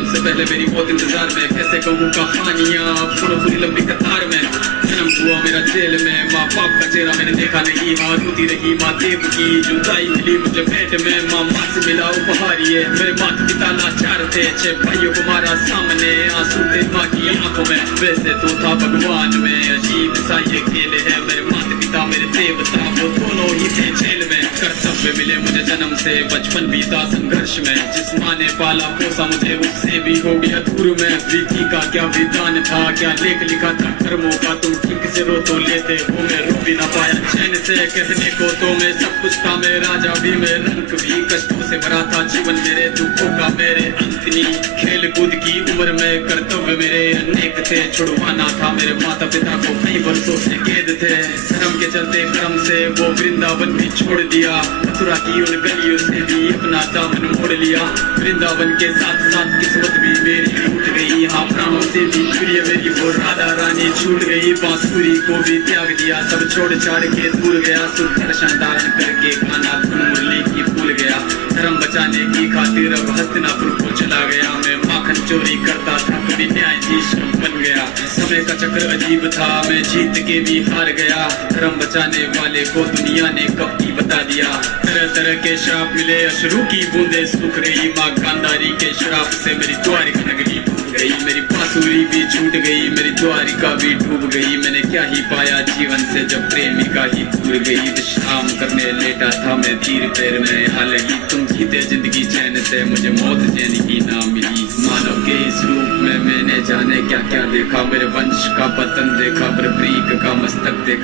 जन्म से पहले मेरी बहुत इंतजार में, कैसे कहूँ कहानियाँ अब सुनो पूरी लंबी कतार में। जन्म हुआ मेरा जेल में, माँ बाप का चेहरा मैंने देखा नहीं, हाँ रोती रही माँ देव की, जुदाई मिली मुझे पेट में, माँ माँ से मिला उपहार ये। मेरे माता पिता लाचार थे, 6 भाइयों को मारा सामने, आंसू थे माँ की आंखों में, वैसे तो था भगवान में। अजीब सा ये खेल है, मेरे माता पिता मेरे देवता, वो दोनों ही थे जेल में। कर्तव्य मिले मुझे जन्म से, बचपन बीता संघर्ष में, जिस माँ ने पाला पोसा मुझे उससे भी हो गया दूर में। विधि का क्या विधान था, क्या लेख लिखा था कर्मों का, तुम ठीक से रो तो लेते हो, मैं रो भी ना पाया चैन से। कहने को तो मैं सब कुछ था, मैं राजा भी, मैं रंग भी, कष्टों से भरा था जीवन मेरे, दुखों का मेरे अंत नहीं। खेल कूद की उम्र में कर्तव्य मेरे अनेक थे, छुड़वाना था मेरे माता पिता को कई वर्षों से कैद थे। धर्म के चलते क्रम से वो वृंदावन भी छोड़ दिया, मथुरा की उन गलियों से भी अपना दामन मोड़ लिया। वृंदावन के साथ साथ किस्मत भी मेरी टूट गई, हाँ प्राणों से भी प्रिय मेरी वो राधा रानी छूट गई। बांसुरी को भी त्याग दिया, सब छोड़ छाड़ के दूर गया, सुदर्शन धारण करके खाना धुन मुरली की भूल गया। धर्म बचाने की खातिर अब हस्तिनापुर को चला गया, मैं माखन चोरी करता था कभी न्यायाधीश बन गया। समय का चक्र अजीब था, मैं जीत के भी हार गया, धर्म बचाने वाले को दुनिया ने कब की बता दिया। तरह तरह के श्राप मिले, अश्रु की बूंदे सूख गई, माँ गांधारी के श्राप से मेरी द्वारिका नगरी डूब गई। मेरी बांसुरी भी छूट गई, मेरी द्वारिका भी डूब गई। मैंने क्या ही पाया जीवन से जब प्रेमिका ही दूर गई। विश्राम करने लेटा था मैं तीर पैर में, हाल ही तुम जीते जिंदगी चैन से, मुझे मौत चैन की ना मिली। मानव के इस रूप में मैंने जाने क्या क्या देखा, मेरे वंश का पतन देखा, बर्बरीक का मस्तक देखा।